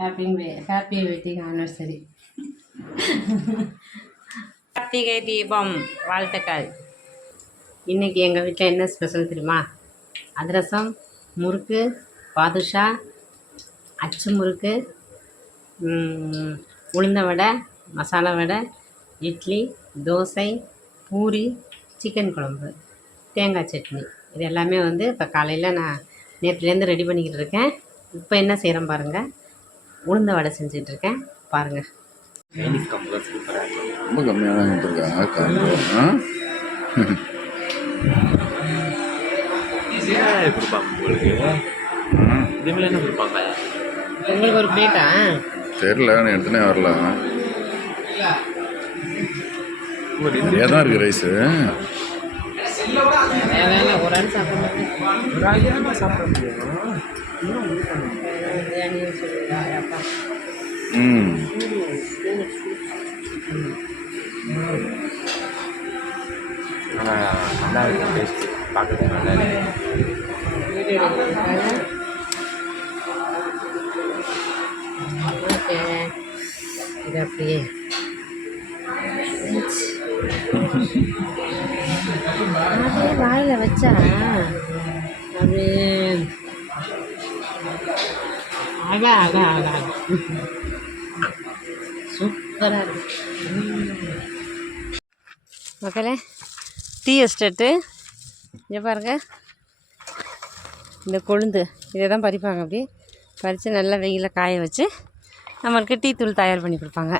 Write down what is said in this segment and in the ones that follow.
Hopping happy wedding anniversary Karthigai Deepam வாழ்த்துக்கள். இன்றைக்கி எங்கள் வீட்டில் என்ன ஸ்பெஷல் தெரியுமா? அதிரசம் முறுக்கு பாதுஷா அச்சு முறுக்கு உளுந்த வடை மசாலா வடை இட்லி தோசை பூரி சிக்கன் குழம்பு தேங்காய் சட்னி. இது எல்லாமே வந்து இப்போ காலையில் நான் நேற்றுலேருந்து ரெடி பண்ணிக்கிட்டு இருக்கேன். இப்போ என்ன செய்கிறேன் பாருங்கள் உளுந்த வடை செஞ்சிட்ருக்கேன். பாருங்கள் ரொம்ப கம்மியாக தான் கொடுத்துருக்காங்க உங்களுக்கு. ஒரு பிளேட்டா தெரில நான் எடுத்துனே வரல. நிறையா தான் இருக்குது ரைஸு சாப்பிட முடியும். ம் நல்லா பார்க்குறதுக்கு இருக்கு இது அப்படியே அப்படியே வாயில் வச்சா அது அழகா அழகா அழகா சூப்பராக இருக்கு. மக்களே டீ எஸ்டேட்டு. இங்கே பாருங்க. இந்த கொழுந்து இதை தான் பறிப்பாங்க அப்படி. பறித்து நல்லா வெயிலில் காய வச்சு நம்மளுக்கு டீ தூள் தயார் பண்ணி கொடுப்பாங்க.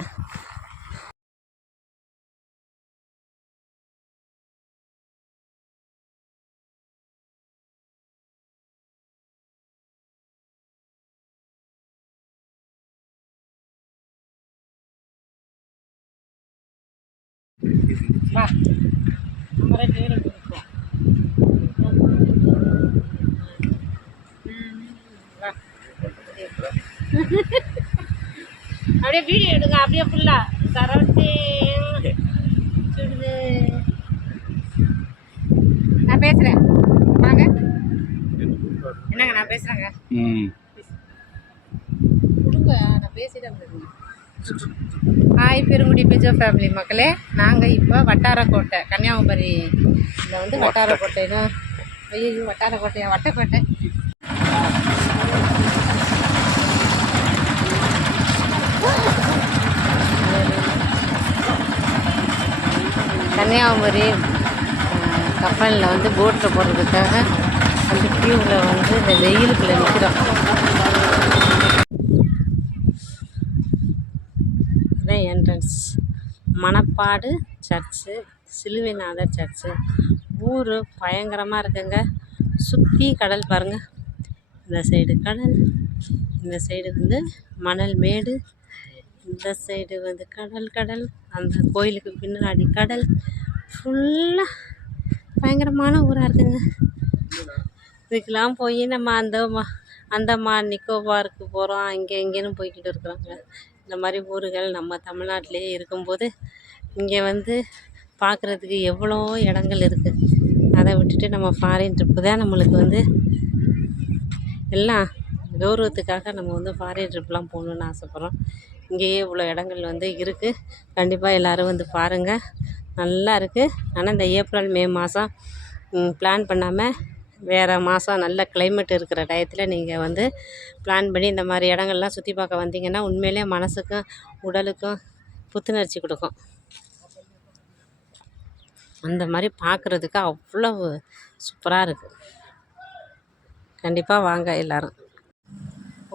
அப்படியே வீடியோ எடுங்க. அப்படியே ஃபுல்லா சரௌண்டிங் சுடுது. நான் பேசுகிறேன் வாங்க. என்னங்க நான் பேசுகிறேங்க ம். கொடுங்க நான் பேசிட்டு ஹாய் பெருங்குடி பிஜோ ஃபேமிலி மக்களே. நாங்கள் இப்போ வட்டாரக்கோட்டை கன்னியாகுமரியில் வந்து வட்டாரக்கோட்டைன்னு ஐயோ வட்டாரக்கோட்டையா வட்டக்கோட்டை. கன்னியாகுமரி கப்பலில் வந்து போட்டில் போடுறதுக்காக அந்த கியூவில் வந்து இந்த வெயிலுக்குள்ளே நிற்கிறோம் மணப்பாடு சர்ச்சு சிலுவைநாதர் சர்ச்சு. ஊர் பயங்கரமாக இருக்குங்க. சுற்றி கடல் பாருங்கள் இந்த சைடு கடல் இந்த சைடு வந்து மணல் மேடு இந்த சைடு வந்து கடல் கடல். அந்த கோயிலுக்கு பின்னாடி கடல். ஃபுல்லாக பயங்கரமான ஊராக இருக்குங்க. இதுக்கெல்லாம் போய் நம்ம அந்த அந்தமான் நிக்கோபாருக்கு போகிறோம் அங்கே இங்கேன்னு போய்கிட்டு இருக்கிறாங்க. இந்த மாதிரி ஊர்கள் நம்ம தமிழ்நாட்டிலேயே இருக்கும்போது இங்கே வந்து பார்க்குறதுக்கு எவ்வளோ இடங்கள் இருக்குது அதை விட்டுட்டு நம்ம ஃபாரின் ட்ரிப்பு தான் நம்மளுக்கு வந்து எல்லாம் கௌரவத்துக்காக நம்ம வந்து ஃபாரின் ட்ரிப்லாம் போகணுன்னு ஆசைப்பட்றோம். இங்கேயே இவ்வளோ இடங்கள் வந்து இருக்குது கண்டிப்பாக எல்லோரும் வந்து பாருங்கள் நல்லா இருக்குது ஆனால் இந்த ஏப்ரல் மே மாதம் பிளான் பண்ணாமல் வேறு மாதம் நல்ல கிளைமேட் இருக்கிற டயத்தில் நீங்கள் வந்து பிளான் பண்ணி இந்த மாதிரி இடங்கள்லாம் சுற்றி பார்க்க வந்தீங்கன்னா உண்மையிலே மனசுக்கும் உடலுக்கும் புத்துணர்ச்சி கொடுக்கும். அந்த மாதிரி பார்க்குறதுக்கு அவ்வளவு சூப்பராக இருக்குது கண்டிப்பாக வாங்க எல்லோரும்.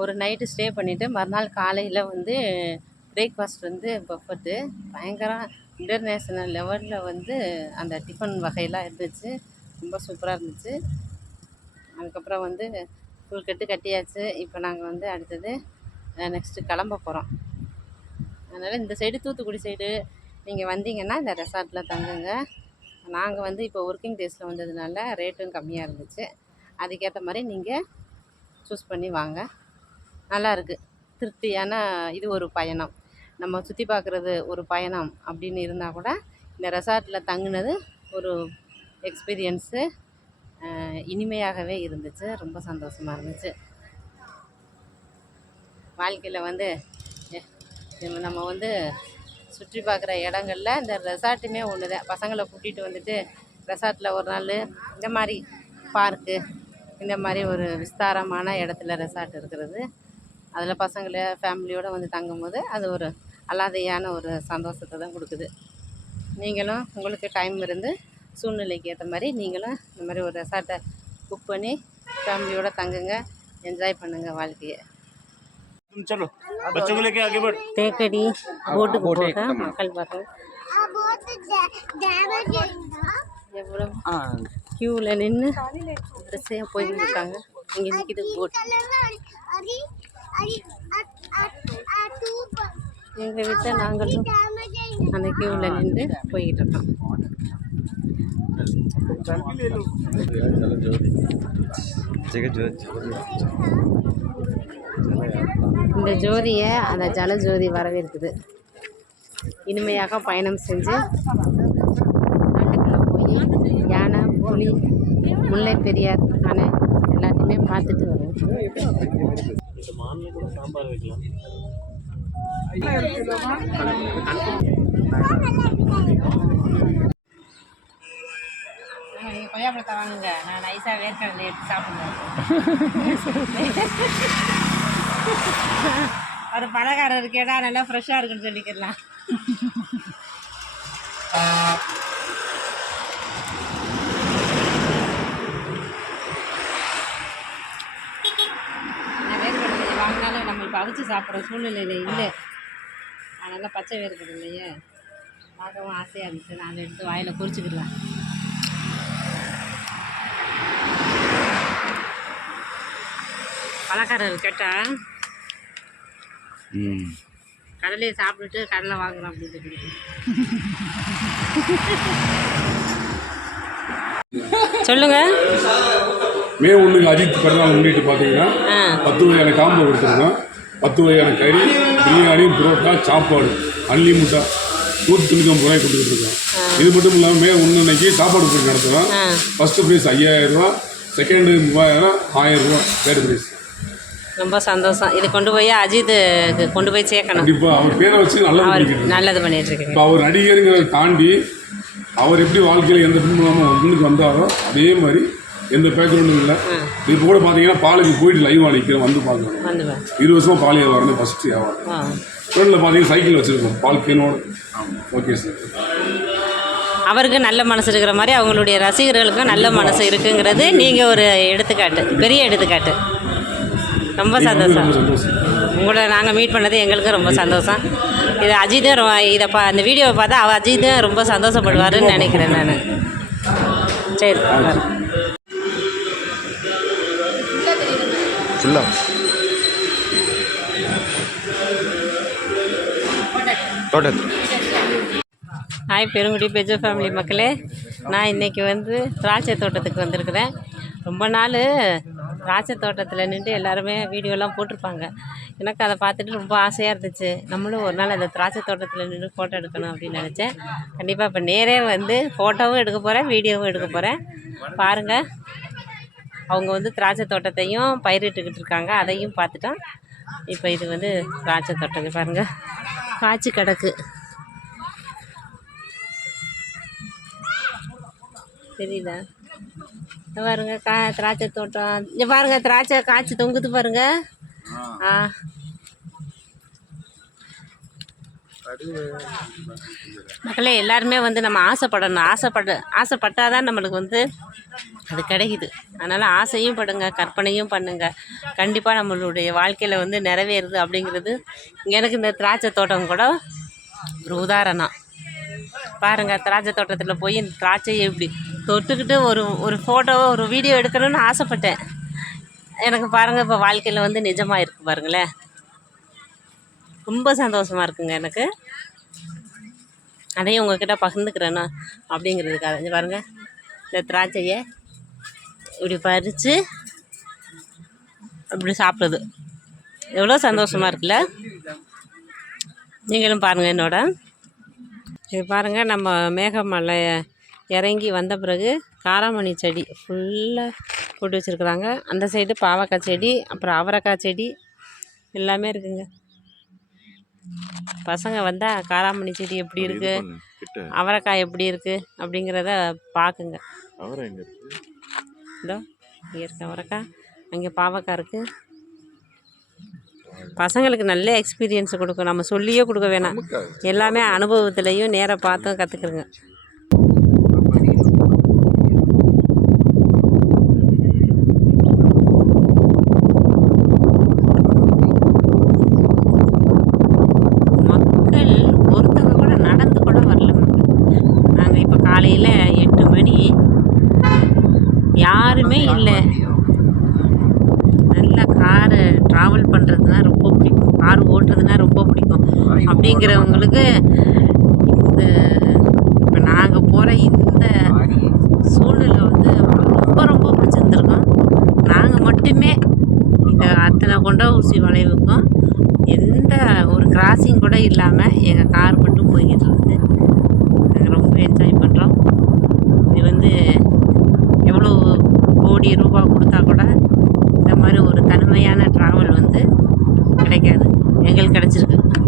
ஒரு நைட்டு ஸ்டே பண்ணிவிட்டு மறுநாள் காலையில் வந்து பிரேக்ஃபாஸ்ட் வந்து பஃபட்டு பயங்கரம் இன்டர்நேஷ்னல் லெவலில் வந்து அந்த டிஃபன் வகையெல்லாம் இருந்துச்சு. ரொம்ப சூப்பராக இருந்துச்சு. அதுக்கப்புறம் வந்து ஃபுல் கட்டு கட்டியாச்சு. இப்போ நாங்கள் வந்து அடுத்தது நெக்ஸ்ட்டு கிளம்ப போகிறோம் அதனால் இந்த சைடு தூத்துக்குடி சைடு நீங்கள் வந்தீங்கன்னா இந்த ரெசார்ட்டில் தங்குங்க. நாங்கள் வந்து இப்போ ஒர்க்கிங் டேஸில் வந்ததுனால ரேட்டும் கம்மியாக இருந்துச்சு. அதுக்கேற்ற மாதிரி நீங்கள் சூஸ் பண்ணி வாங்க. நல்லாயிருக்கு திருப்தியான இது ஒரு பயணம். நம்ம சுற்றி பார்க்குறது ஒரு பயணம் அப்படின்னு இருந்தால் கூட இந்த ரெசார்ட்டில் தங்கினது ஒரு எக்ஸ்பீரியன்ஸு இனிமையாகவே இருந்துச்சு. ரொம்ப சந்தோஷமாக இருந்துச்சு. வாழ்க்கையில் வந்து எ- நம்ம வந்து சுற்றி பார்க்குற இடங்கள்ல இந்த ரெசார்ட்டுமே ஒன்று தான். பசங்களை கூட்டிகிட்டு வந்துட்டு ரெசார்ட்டில் ஒரு நாள் இந்த மாதிரி பார்க்கு இந்த மாதிரி ஒரு விஸ்தாரமான இடத்துல ரெசார்ட் இருக்கிறது. அதில் பசங்களை ஃபேமிலியோடு வந்து தங்கும்போது அது ஒரு அல்லாதையான ஒரு சந்தோஷத்தை தான் கொடுக்குது. நீங்களும் உங்களுக்கு டைம் இருந்து சூழ்நிலைக்கு ஏற்ற மாதிரி நீங்களும் இந்த மாதிரி ஒரு ரெசார்ட்டை புக் பண்ணி ஃபேமிலியோடு தங்குங்க என்ஜாய் பண்ணுங்கள் வாழ்க்கையை. तुम चलो बच्चों को लेके आगे बढ़ தேக்கடி போட்டுக்கு போக மக்கள் பார்க்க எவ்வளோ க்யூவில் நின்று வரிசையாக போய்கிட்டு இருக்காங்க இங்கே நிற்கிது போட் எங்கள் வீட்டில் நாங்களும் அந்த க்யூவில் நின்று போய்கிட்டு இருக்கோம் இந்த ஜோதியை அந்த ஜல ஜோதி வரவேற்குது. இனிமையாக பயணம் செஞ்சு நாட்டுக்குள்ளே போய் யானை புலி முல்லை பெரியார் அணை எல்லாத்தையுமே பார்த்துட்டு நீங்கள் கொய்யாப்பழத்தை வாங்குங்க. நான் நைஸாக வேர்க்கடலை எடுத்து சாப்பிடுவேன் ஒரு பலகாரம் கேட்டால் நல்லா ஃப்ரெஷ்ஷாக இருக்குன்னு சொல்லிக்கலாம் நான் வாங்கினாலும் நம்ம இப்போ அவிச்சு சாப்பிட்ற சூழ்நிலையில் இல்லை. அதனால் பச்சை வேர்க்கடலையே பார்க்கவும் ஆசையாக இருந்துச்சு. நான் அதை எடுத்து வாயில் குறிச்சிக்கலாம் பலகாரர் கேட்டால் கடலையை சாப்பிட்டுட்டு கடலை வாங்குறோம் அப்படின்னு சொல்லிட்டு. சொல்லுங்க. மே ஒன்றுக்கு அஜித் பிறந்தநாள் முன்னிட்டு பார்த்தீங்கன்னா பத்து வகையான காம்போ கொடுத்துருக்கோம். பத்து வகையான கறி பிரியாணி புரோட்டா சாப்பாடு அன்லிமிட்டா நூற்றி தொண்ணூற்றி ரூபாய் கொடுத்துட்டு இருக்கோம் இது மட்டும் இல்லாமல் மே ஒன்று அன்னைக்கு சாப்பாடு போட்டி நடத்துகிறோம் ஃபஸ்ட்டு ப்ரைஸ் ஐயாயிரம் ரூபா செகண்டு மூவாயிரம் ஆயிரம் ரூபா தேர்ட் ப்ரைஸ் ரொம்ப சந்தோஷம். இது கொண்டு போய் அஜித்துக்கு கொண்டு போய் சேர்க்கணும். கண்டிப்பாக அவர் பேரை வச்சு நல்லது நல்லது பண்ணிட்டு இருக்கீங்க இப்போ அவர் நடிகருங்கிறத தாண்டி அவர் எப்படி வாழ்க்கையில் எந்த பின்புலமும் முன்னுக்கு வந்தாரோ அதே மாதிரி எந்த பேக்ரவுண்டும் இல்லை. இப்போ கூட பார்த்தீங்கன்னா பாலுக்கு போயிட்டு லைவாக நிற்கிறோம் வந்து பார்க்கணும் வந்து வா. இருபது வருஷமா பால் வியாபாரம் ஃபஸ்ட்டு வியாபாரம் ஃப்ரெண்டில் பார்த்தீங்கன்னா சைக்கிள் வச்சுருக்கோம் பால் கேனோட. ஓகே சார் அவருக்கு நல்ல மனசு இருக்கிற மாதிரி அவங்களுடைய ரசிகர்களுக்கும் நல்ல மனசு இருக்குங்கிறது நீங்கள் ஒரு எடுத்துக்காட்டு பெரிய எடுத்துக்காட்டு. ரொம்ப சந்தோஷம். உங்களை நாங்கள் மீட் பண்ணது எங்களுக்கும் ரொம்ப சந்தோஷம். இது அஜித்தும் ரொம்ப இதை பா அந்த வீடியோவை பார்த்தா அவ அஜித்தும் ரொம்ப சந்தோஷப்படுவாருன்னு நினைக்கிறேன் நான். சரி ஹாய் பெருங்குடி பெஜோ ஃபேமிலி மக்களே. நான் இன்றைக்கி வந்து திராட்சை தோட்டத்துக்கு வந்திருக்கிறேன். ரொம்ப நாள் திராட்சை தோட்டத்தில் நின்று எல்லாருமே வீடியோலாம் போட்டிருப்பாங்க. எனக்கு அதை பார்த்துட்டு ரொம்ப ஆசையாக இருந்துச்சு. நம்மளும் ஒரு நாள் அந்த திராட்சை தோட்டத்தில் நின்று ஃபோட்டோ எடுக்கணும் அப்படின்னு நினச்சேன். கண்டிப்பாக இப்போ நேரே வந்து ஃபோட்டோவும் எடுக்க போகிறேன் வீடியோவும் எடுக்க போகிறேன் பாருங்கள் அவங்க வந்து திராட்சை தோட்டத்தையும் பயிரிட்டுக்கிட்டு இருக்காங்க. அதையும் பார்த்துட்டோம். இப்போ இது வந்து திராட்சை தோட்டம். பாருங்கள் காய்ச்சி கிடக்கு. தெரியுதா? பாருங்க கா திராட்சை தோட்டம். இங்கே பாருங்க திராட்சை காய்ச்சி தொங்குது பாருங்க. ஆ. மக்களே எல்லாருமே வந்து நம்ம ஆசைப்படணும். ஆசைப்பட ஆசைப்பட்டாதான் நம்மளுக்கு வந்து அது கிடைக்குது. அதனால் ஆசையும் படுங்க கற்பனையும் பண்ணுங்க. கண்டிப்பாக நம்மளுடைய வாழ்க்கையில் வந்து நிறைவேறுது அப்படிங்கிறது எனக்கு இந்த திராட்சை தோட்டம் கூட ஒரு உதாரணம். பாருங்க திராட்சை தோட்டத்தில் போய் இந்த திராட்சையை இப்படி தொட்டுக்கிட்டு ஒரு ஒரு ஃபோட்டோவை ஒரு வீடியோ எடுக்கணும்னு ஆசைப்பட்டேன். எனக்கு பாருங்கள் இப்போ வாழ்க்கையில் வந்து நிஜமாக இருக்குது பாருங்களேன். ரொம்ப சந்தோஷமாக இருக்குங்க எனக்கு. அதையும் உங்ககிட்ட பகிர்ந்துக்கிறேன்னா அப்படிங்கிறதுக்காக. இங்க பாருங்கள் இந்த திராட்சையை இப்படி பறித்து அப்படி சாப்பிடுது. எவ்வளோ சந்தோஷமாக இருக்குல்ல? நீங்களும் பாருங்கள் என்னோட. இது பாருங்கள் நம்ம மேகமலை இறங்கி வந்த பிறகு காராமணி செடி ஃபுல்லாக போட்டு வச்சுருக்குறாங்க. அந்த சைடு பாவக்காய் செடி அப்புறம் அவரைக்காய் செடி எல்லாமே இருக்குங்க. பசங்க வந்தால் காராமணி செடி எப்படி இருக்குது அவரைக்காய் எப்படி இருக்குது அப்படிங்கிறத பார்க்குங்க இதோ இங்கே இருக்க அவரைக்காய் அங்கே பாவக்காய் இருக்குது பசங்களுக்கு நல்ல எக்ஸ்பீரியன்ஸ் கொடுக்கும். நம்ம சொல்லியே கொடுக்க வேணாம். எல்லாமே அனுபவத்துலேயும் நேராக பார்த்தும் கற்றுக்குறங்க மக்கள் ஒருத்தங்க கூட நடந்து கூட வரல நாங்கள் இப்போ காலையில் எட்டு மணி யாருமே இல்லை. நல்லா காரு ட்ராவல் பண்ணுறதுனா ரொம்ப பிடிக்கும். கார் ஓட்டுறதுனா ரொம்ப பிடிக்கும். அப்படிங்கிறவங்களுக்கு இந்த இப்போ நாங்கள் போகிற இந்த சூழ்நிலை வந்து ரொம்ப ரொம்ப பிடிச்சிருந்துருக்கோம். நாங்கள் மட்டுமே இந்த அத்தனை கொண்ட ஊசி வளைவுக்கும் எந்த ஒரு கிராசிங் கூட இல்லாமல் எங்கள் கார் மட்டும் போய்கிட்டு இருக்குது நாங்கள் ரொம்ப என்ஜாய் பண்ணுறோம் இது வந்து கோடி ரூபா கொடுத்தா கூட இந்த மாதிரி ஒரு தனிமையான ட்ராவல் வந்து கிடைக்காது. எங்களுக்கு கிடச்சிருக்கு.